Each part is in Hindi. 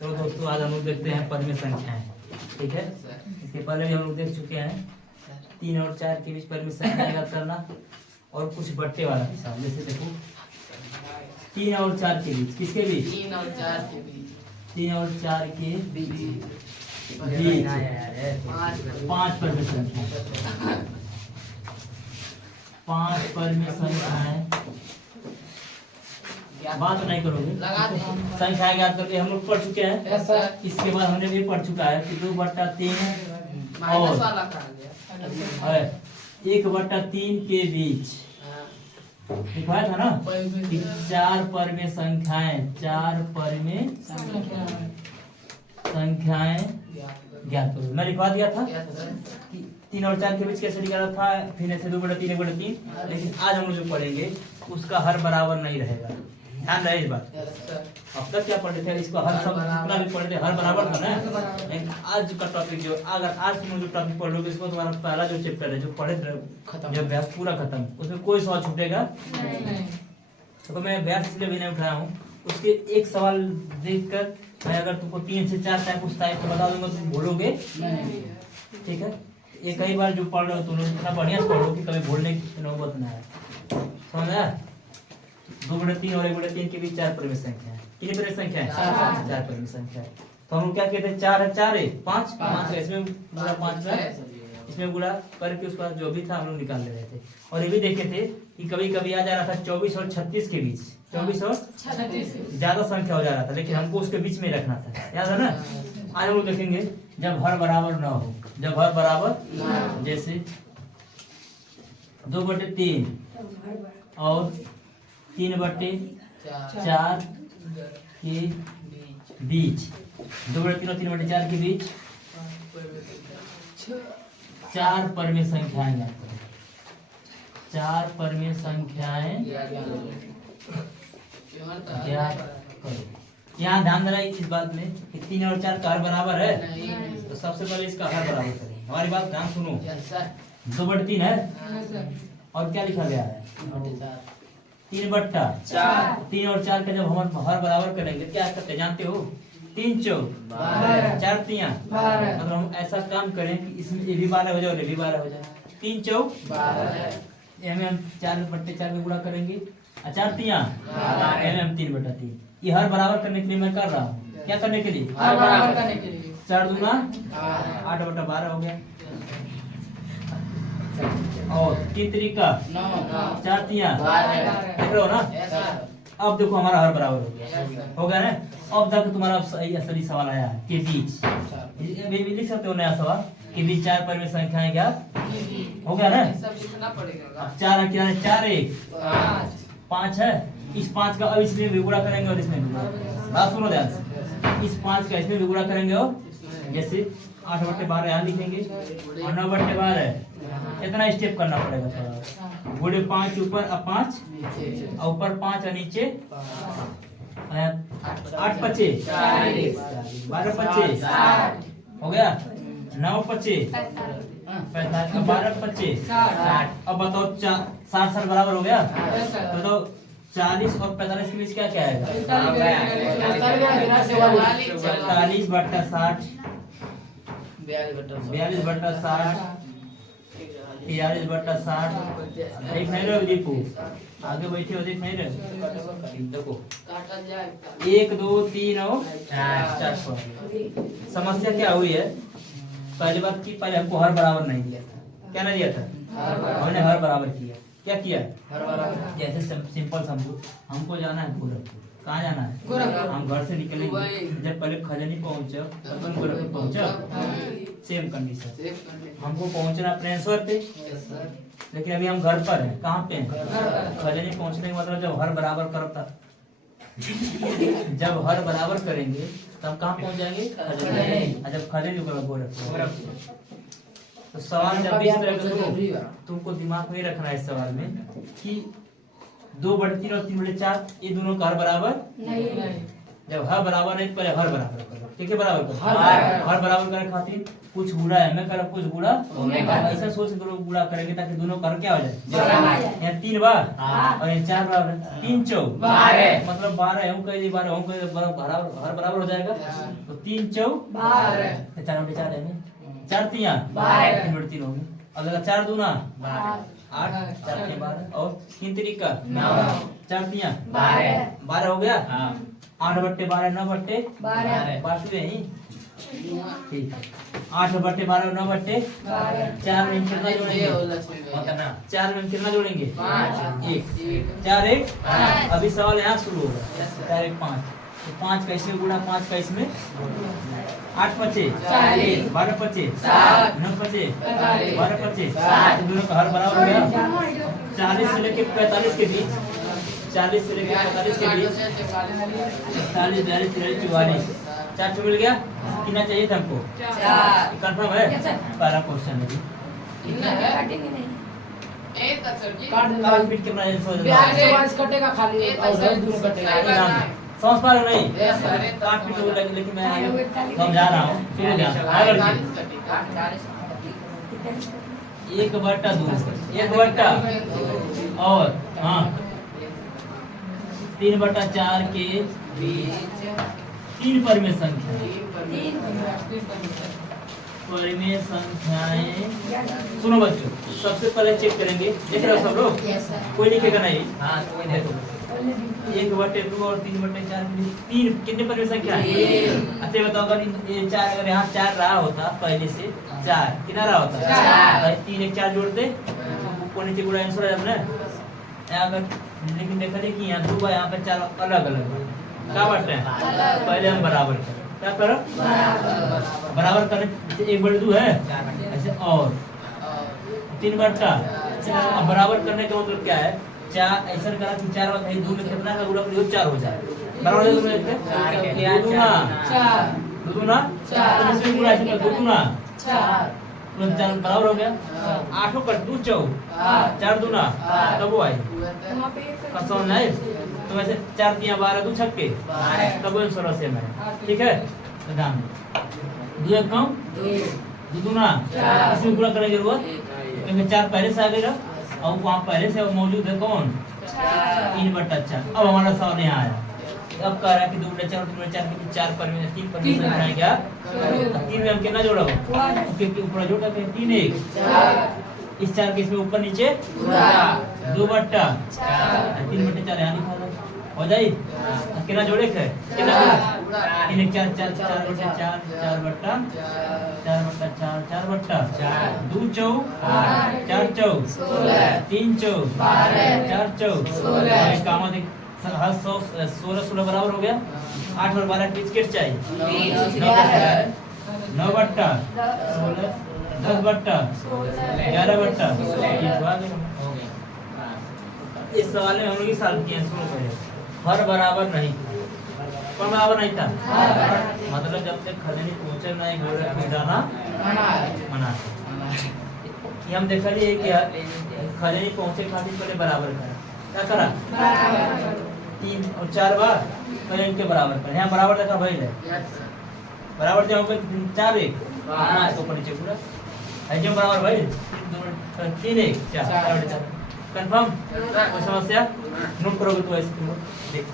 तो दोस्तों आज हम लोग देखते हैं परिमेय संख्याएं, ठीक है। इसके पहले भी हम लोग देख चुके हैं 3 और 4 के बीच परिमेय संख्या ज्ञात करना और कुछ बट्टे वाला हिसाब। जैसे देखो 3 और 4 के बीच, किसके बीच? 3 और 4 के बीच। 3 और 4 के बीच 5 परिमेय संख्या, 5 परिमेय संख्याएं। बात नहीं करोगे, संख्या ज्ञात करके हम लोग पढ़ चुके हैं। इसके बाद हमने भी पढ़ चुका है कि 2/3 और 1/3 के बीच लिखवाया था ना कि 4 परिमेय संख्याएं, 4 परिमेय संख्याएं ज्ञात करो। मैं लिखवा दिया था कि 3 और 4 के बीच कैसे निकाला था, फिर ऐसे 2/3 1/3। लेकिन आज हम लोग जो पढ़ेंगे उसका हर बराबर नहीं रहेगा, ध्यान रहे इस बात। अब तक क्या पढ़े थे, इसको हर सब जितना भी पढ़े थे हर बराबर था ना। लेकिन आज का टॉपिक जो, अगर आज तुम जो टॉपिक पढ़ लोगे इसको, तुम्हारा पहला जो चैप्टर है जो पढ़े थे जब अभ्यास पूरा खत्म, उसमें कोई सवाल छूटेगा नहीं। तो मैं अभ्यास इसलिए भी नहीं उठाया हूँ, उसके एक सवाल देखकर मैं अगर तुमको 3 से 4 टाइप पूछता है तो बता दूंगा, तुम भूलोगे नहीं, ठीक है। ये कई बार जो पढ़ रहे हो तुम लोग इतना बढ़िया पढ़ लो कि कभी भूलने की नौबत ना है, समझ आया। 2/3 और 1/3 के बीच 4 परिमेय संख्या है। कितनी परिमेय संख्या है? 4 परिमेय संख्या है। तो हम लोग क्या कहते हैं, 4 है 4 है 5 5 है, इसमें गुणा 5 है, इसमें गुणा करके उसका जो भी था हम लोग निकाल ले रहे थे। और ये भी देखे थे कि कभी कभी आ जा रहा था 24 और 36 के बीच, 24 और 36 ज्यादा संख्या हो जा रहा था, लेकिन हमको उसके बीच में रखना था, याद है ना। आज हम लोग देखेंगे जब हर बराबर ना हो, जब हर बराबर, जैसे 2/3 और 3/4 के बीच, 2/3 और 3/4 के बीच 4 परिमेय संख्याएं ज्ञात करो। 4 परिमेय संख्याएं ज्ञात करो। यहाँ ध्यान देना इस बात में कि 3 और 4 का हर बराबर है, तो सबसे पहले इसका हर बराबर करें। हमारी बात ध्यान सुनो, 2/3 है और क्या लिखा गया है 3/4। 3 और 4 का जब हम हर बराबर करेंगे क्या करते जानते हो, 3 चौक 4 तियां, मतलब हम ऐसा काम करें कि इसमें ये भी 12 हो जाए और ये भी 12 हो जाए। 3 चौक 12, हम 4/4 में गुणा करेंगे, 4 तियां हम 3/3। ये हर बराबर करने के लिए मैं कर रहा हूँ, क्या करने के लिए, हर बराबर करने के लिए। 4 दूना 8/12 हो गया, और 3 तरीका 4 तियां देख रहे हो ना। अब देखो हमारा हर बराबर हो गया ना। अब तक तुम्हारा असली सवाल आया है के बीच, भी लिख सकते हो नया सवाल के बीच 4 परिमेय संख्याएं क्या हो गया ना। अब 4 क्या है, 4 1 5 है, इस 5 का अब इसमें भी गुणा करेंगे और इसमें भी। बात सुनो ध्यान से, इस 5 का इसमें भी गुणा करेंगे और जैसे 8/12 यहाँ लिखेंगे और 9/12 इतना स्टेप करना पड़ेगा थोड़ा। गुणे 5 ऊपर और 5 और ऊपर 5 और नीचे 8 5 12 5 हो गया, 9 5 45 12 5 60। अब बताओ 60 बराबर हो गया, तो 40 और 45 के बीच क्या क्या आएगा, 45/60 42/60 43/60। देख नहीं रहे दीपू, आगे बैठे हो, देख नहीं रहे, देखो 1 2 3 और 4। समस्या क्या हुई है, पहली बात की पहले हमको हर बराबर नहीं दिया था, क्या नहीं दिया था, हमने हर बराबर किया। क्या किया, हर बराबर। जैसे सिंपल समझो, हमको जाना है गोरखपुर, कहाँ जाना है, हम घर से निकलेंगे, जब पहले खजनी पहुंचे तब गोरखपुर पहुंचा, सेम कंडीशन हमको पहुंचना ट्रांसफर पे, लेकिन अभी हम घर पर हैं, कहाँ पे हैं, खजनी पहुंचने का मतलब जब हर बराबर करता जब हर बराबर करेंगे तब कहाँ पहुंच जाएंगे, खजनी। जब खजनी गोरखपुर। तो सवाल जब भी इस तरह का तुमको दिमाग में रखना है इस सवाल में कि 2/3 और 3/4 ये दोनों का हर बराबर नहीं, जब हर बराबर नहीं पहले हर बराबर करो। ठीक है, बराबर करो। हर। हर बराबर करे खातिर कुछ गुणा है मैं कर कुछ गुणा ओमेगा। ऐसा सोच के लोग गुणा करेंगे ताकि दोनों कर क्या हो बराबर आ जाए। जाए। यहाँ 3 बार हाँ। और ये 4 बार 3 चौ 12 मतलब 12 हम कह दी 12 हम कह बराबर हर बराबर हो जाएगा। तो 3 चौ 12 4 बटे 4 है 4 तिया 12 3 बटे 3 होगी। अगर 4 दूना 12 8 4 के 12 और 3 तरीका 9 4 तिया 12 12 हो गया। हाँ 8 बट्टे 12 9 बट्टे 12 बात हुई नहीं। ठीक है 8 बट्टे 12 9 बट्टे 4 में कितना जोड़ेंगे 4 में कितना जोड़ेंगे 1 4 1 अभी सवाल यहाँ शुरू होगा 4 1 5 तो 5 कैसे गुणा 5 का इसमें 8 पचे 40 12 पचे 60 9 पचे 45 12 पचे 60 दोनों का हर बराबर हो गया। 40 से लेके 45 के बीच 40 से लेके 45 के बीच 41 42 43 44 4 मिल गया। कितना चाहिए था हमको 4 कंफर्म है। पहला क्वेश्चन है काट पीट के बनाए कटेगा खाली और दूर कटेगा समझ पा रहे हो नहीं काट पीट हो लगे लेकिन मैं आगे समझा रहा हूँ फिर ध्यान आगे 1/2 1/2 और हाँ 3/4 के 3 परिमेय संख्या परिमेय संख्याएं। सुनो बच्चों सबसे पहले चेक करेंगे देख रहे हो सब लोग कोई लिखेगा नहीं। हाँ देखो 1/2 और 3/4 3 कितने परिमेय संख्या है। अच्छा बताओ अगर ये 4 अगर यहाँ 4 रहा होता पहले से 4 कितना रहा होता 4 3 1 4 जोड़ते ऊपर नीचे गुणा आंसर है अपने अगर लेकिन देखा देखिए कि यहाँ 2 यहाँ पे 4 अलग अलग क्या बात है। पहले हम बराबर करें क्या करो बराबर करें 1/2 है ऐसे और 3/4 अब बराबर करने का मतलब क्या है 4 ऐसा करा कि 4 और 2 में कितना का गुणा करिए 4 हो जाए बराबर है। 2 में 4 दूना 4 तो इसमें गुणा ऐसे 2 दूना 4 तो 4 बराबर हो गया। 8 कर 2 4 4 दूना तब वो आई कसम नहीं तो वैसे 4 तिया 12 2 छक्के तब वो आंसर सेम है। ठीक है तो ध्यान 2 1 9 2 दूना इसमें गुणा करने की जरूरत क्योंकि 4 पहले से आ गया और वहाँ पहले से मौजूद है कौन 3/4। अब हमारा सवाल यहाँ आया अब कह रहा है कि 2/4 और 3/4 के 4 परिमेय 3 परिमेय संख्याएं क्या 3 में हम कितना जोड़ा क्योंकि ऊपर जोड़ा है 3 1 इस 4 के इसमें ऊपर नीचे 2/4 3/4 यहाँ लिखा हो जाए कितना जोड़े है कितना 3 1 4 4 4/4 4/4 4/4 2 4 4 4 3 4 4 4 कामा देख 16 बराबर हो गया। 8 और 12 की स्केट चाहिए 9/16 10/11 इस सवाल में हम लोग इस साल किए हर बराबर नहीं कौन बराबर नहीं था मतलब जब तक खदेनी पहुंचे ना एक जाना मना ये हम देखा लिए कि खदेनी पहुंचे खातिर पहले बराबर करा क्या करा 3 और 4 बार पहले इनके बराबर कर यहाँ बराबर देखा भाई है बराबर जब 4 1 तो ऊपर नीचे पूरा है जो बराबर भाई 3 1 4 कंफर्म कोई समस्या नोट करोगे तो ऐसे तुम देख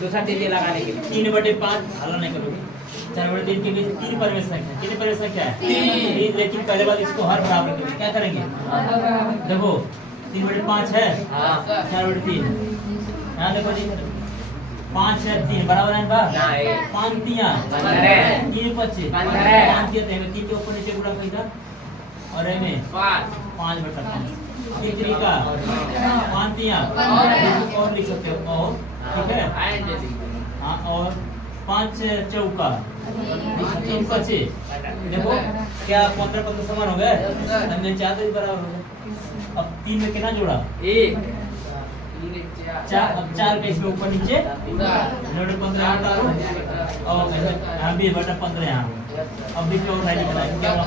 दूसरा तेजी लगाने के लिए 3/5 हल नहीं करोगे 4/3 के बीच 3 परिमेय संख्या कितनी परिमेय संख्या है 3 लेकिन पहले बार इसको हर बराबर करेंगे क्या करेंगे देखो 3/5 है 4/3 यहाँ देखो जी 5 है 3 बराबर है बा 5 तिया 3 25 5 तिया 3 के ऊपर नीचे गुणा करेगा और ए में 5/5 ये तरीका 5 तिया और लिख सकते हो और ठीक है हाँ और 5 चौका 3 25 देखो क्या 15 समान हो गए हमने 4 तो बराबर हो गए। अब 3 में कितना जोड़ा 1 4 अब 4 के इसमें ऊपर नीचे 15 और यहाँ भी 15 यहाँ अब बीच में और नहीं लिखना है, क्या हुआ?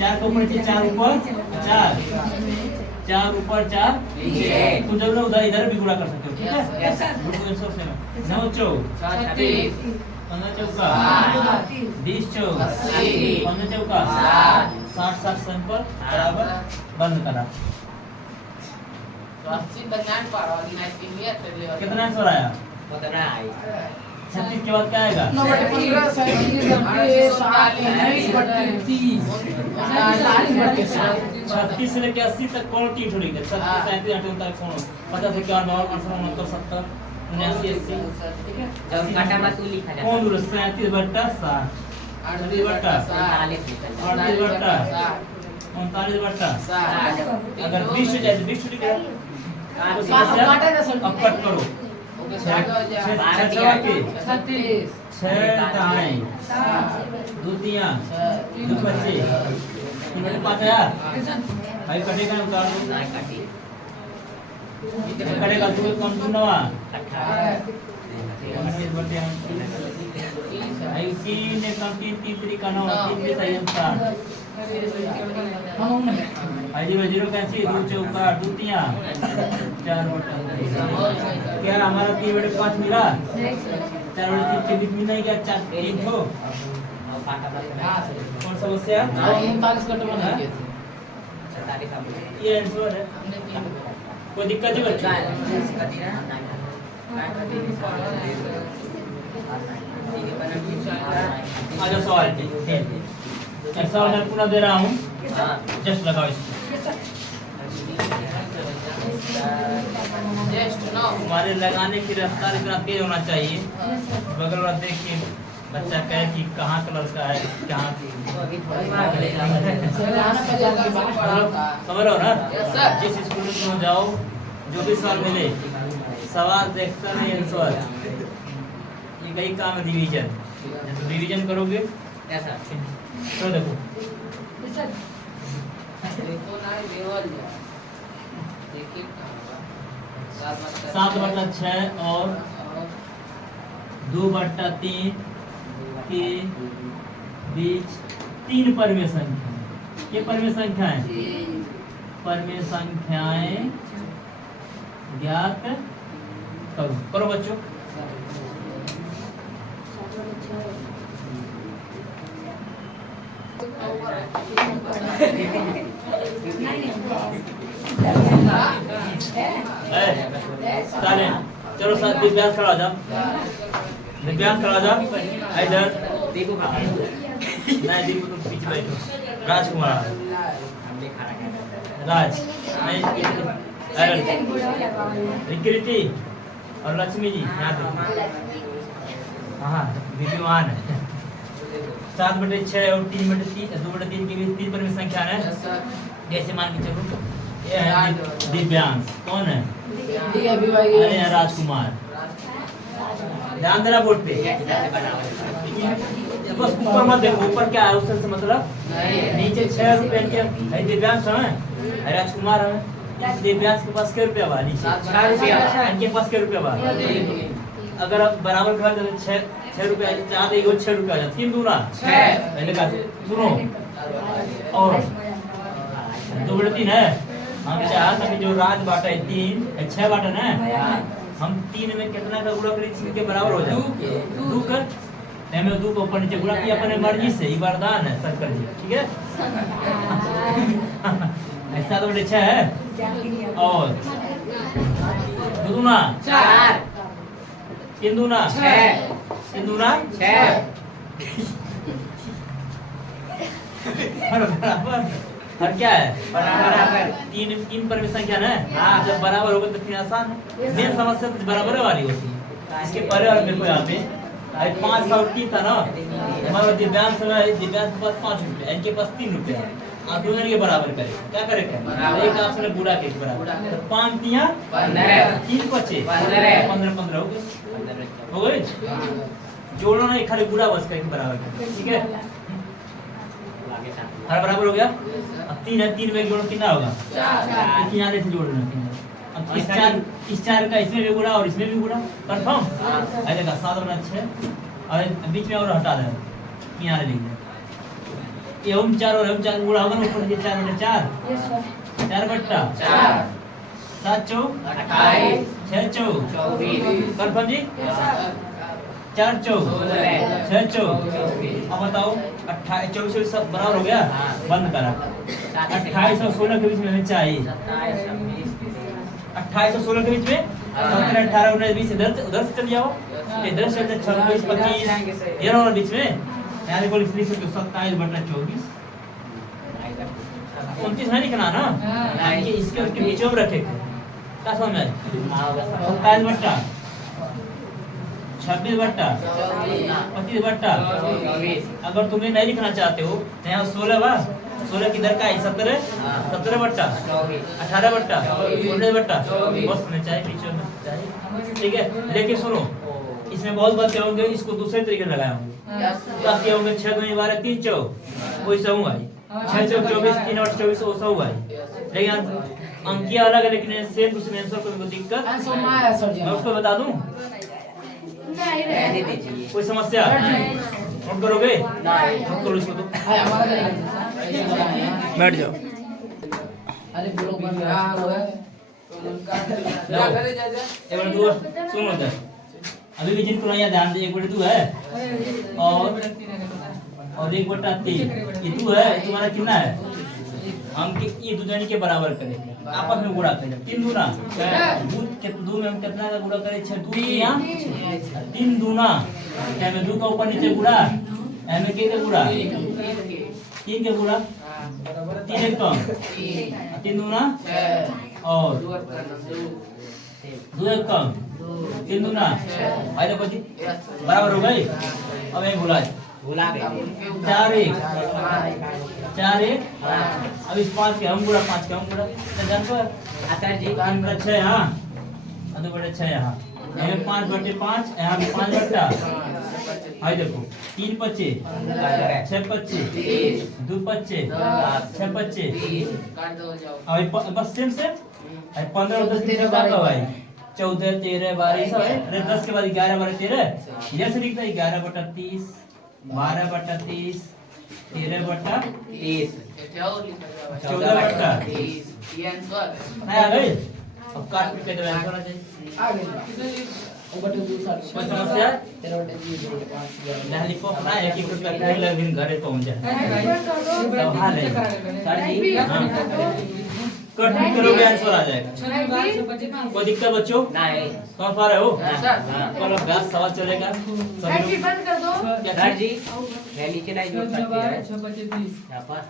4 के ऊपर 4 ऊपर 4, 4 ऊपर 4 तुम जब ना उधर इधर भी गुणा कर सकते हो, ठीक है? बिल्कुल आंसर से 9 चौक 15 चौका 20 चौक 15 चौका 60 60 सिंपल बराबर बंद करा। कितना आंसर आया? 36 के बाद क्या आएगा? 36 से लेके 80 तक कौन तीन छोड़ेंगे? 36 37 38 39 कौन? 50 51 52 69 70 79 80, ठीक है? जब काटा में तू लिखा जाता कौन दूर 37 बट्टा 60 38 बट्टा 38 बट्टा 39 बट्टा 60 अगर 20 हो जाए तो 20 छूट गया। तो समस्या अब कट करो। 6 के 6 दाएं 2 तिया 2 बच्चे 3 बटे 5 आया भाई कटेगा ना उतार दो नहीं काटी कटेगा तू कौन सुनवा 18 बटे भाई 3 ने कम 3 3 का 9 3 के सही आंसर आई 0 कैसी 2 चौका 2 तिया 4 बटा क्या हमारा 3 बटे 5 मिला 4 बटे 3 के बीच में नहीं क्या 4 3 हो कौन समस्या ये आंसर है कोई दिक्कत है बच्चों आगे सवाल ऐसा मैं पुनः दे रहा हूँ जस्ट लगाओ इसको हमारे लगाने की रफ्तार इतना तेज होना चाहिए बगल वाला देख के बच्चा कहे कि कहाँ कलर का है कहाँ समझ रहे हो ना? जिस स्कूल में जाओ जो भी सवाल मिले सवाल देखकर नहीं आंसर ये कई काम है डिवीजन रिवीजन करोगे ऐसा तो देखो 7/6 और 2/3 के बीच 3 परमेय संख्या ये परमेय संख्या है परमेय संख्याएं ज्ञात करो करो बच्चों चलो साथ दिव्यांश खड़ा हो जाओ दिव्यांश खड़ा हो जाओ इधर देखो नहीं दीपू तुम पीछे बैठो राजकुमार राज नहीं विकृति और लक्ष्मी जी यहाँ पे हाँ विद्यमान है 7/6 और 3/3 2/3 के बीच 3 परमेय संख्या है जैसे मान के चलो ये है दिव्यांश कौन है अरे राजकुमार ध्यान देना बोर्ड पे बस ऊपर मत देखो ऊपर क्या है उससे मतलब नीचे 6 रुपए के दिव्यांश है राजकुमार है दिव्यांश के पास क्या रुपया हुआ नीचे 6 रुपया इनके पास क्या रुपया हुआ अगर आप बराबर कर देते 6 रुपया चार देंगे 6 रुपया आ जाता 3 दूना 6 पहले का सुनो और 2/3 है हम चाहते हैं जो राज बाटा है 3 6 बाटा ना हम 3 में कितना का गुणा करें 3 के बराबर हो जाए 2 का में 2 को ऊपर नीचे गुणा किया अपने मर्जी से ये वरदान है शंकर जी ठीक है ऐसा 7/6 है और 2 दूना 4 3 दूना 6 3 दूना 6 बराबर हर क्या है बराबर 3 परमेय संख्या ना जब बराबर होगा तो फिर आसान है मेन समस्या तो बराबर वाली होती है इसके पहले और मेरे को यहाँ पे 5 और 3 था ना हमारा दिव्यांश के पास 5 रुपए इनके पास 3 रुपए आप दोनों के बराबर करें क्या करेंगे एक ऑप्शन है बुरा के बराबर 5 तिया 3 बचे 15 हो गए जोड़ना नहीं खाली बुरा बस के बराबर ठीक है हर बराबर हो गया अब 3 है 3 में जोड़ो कितना होगा 4 किनारे से जोड़ना अब इस 4 का इसमें भी गुणा और इसमें भी गुणा कंफर्म ऐसे का 7/6 और बीच में और हटा दे किनारे लिख दे एवं 4 और एवं 4 गुणा होगा ना ऊपर ये 4 बटे 4 4 बट्टा 4 7 चौक 28 6 चौक 24 कंफर्म जी 4 चौक 6 चौक अब बताओ 28 24 सब बराबर हो गया बंद करा 28 और 16 के बीच में हमें चाहिए 28 और 16 के बीच में 17 18 19 20 उधर से चल जाओ इधर से 26 25 ये रहा बीच में यहाँ देखो लिख सकते हो 27 बटा 24 29 नहीं लिखना ना कि इसके उसके बीच में रखे क्या समझ में 27 बट्टा 26 बट्टा 25 बट्टा अगर तुम्हें नहीं लिखना चाहते हो तो यहाँ 16 बा 16 किधर का है 17 बट्टा 18 बट्टा 19 बट्टा बस में चाहिए पीछे में चाहिए ठीक है। लेकिन सुनो इसमें बहुत बात क्या होंगे इसको दूसरे तरीके से लगाए होंगे तो क्या होंगे 6 दूनी 12 3 चौक वही सौ आई 6 चौक 24 3 8 24 वो सौ आई लेकिन अंकिया अलग है लेकिन सेम टू सेम आंसर को दिक्कत मैं उसको बता दूं रहने दीजिए कोई समस्या नोट करोगे नोट करो इसको तो बैठ जाओ अरे ब्लॉक बन रहा है एक मिनट दो सुनो इधर अभी भी जिनको नहीं ध्यान दे 1 बटे 2 है और 1 बटा 3 ये 2 है तुम्हारा कितना है हम ये दूनी के बराबर करेंगे आपस में गुणा करेंगे 3 दूना दूध में हम कितना का गुणा करें 6 2 यहाँ 3 दूना क्या में 2 का ऊपर नीचे गुणा एम में के गुणा 3 के गुणा 3 एक कम 3 दूना और 2 एक कम 3 दूना आई देखो जी बराबर हो गई अब मैं भुला गए 4 1 अब इस 5 के हम गुणा 5 के हम गुणा जान पर सर जी 3 बटे 6 यहाँ 2 बटे 6 यहाँ यहाँ 5 बटे 5 यहाँ भी 5 बट्टा आई देखो 3 बच्चे 6 बच्चे 2 बच्चे 6 बच्चे अब बस सेम से 15 10 13 12 भाई 14 13 12 सब है अरे 10 के बाद 11 12 13 इधर से लिखता है 11 बटा 30 12 बटा 30 13 बटा 30 14 बटा नहीं आ गई अब काट पीट के तो आंसर आ जाए आ गए वो बटे 2 साल कोई समस्या 13 बटे 3 बटे 5 नहीं लिखो ना एक एक रुपया कहीं लग घरे पहुंच जाए सब हाल है सर जी हाँ कट भी करोगे आंसर आ जाएगा कोई दिक्कत बच्चों नहीं कौन पा रहे हो हाँ। कल अभ्यास सवाल चलेगा सभी लोग बंद कर दो क्या सर चीज? जी मैं नीचे नहीं जोड़ सकते हैं यहाँ पर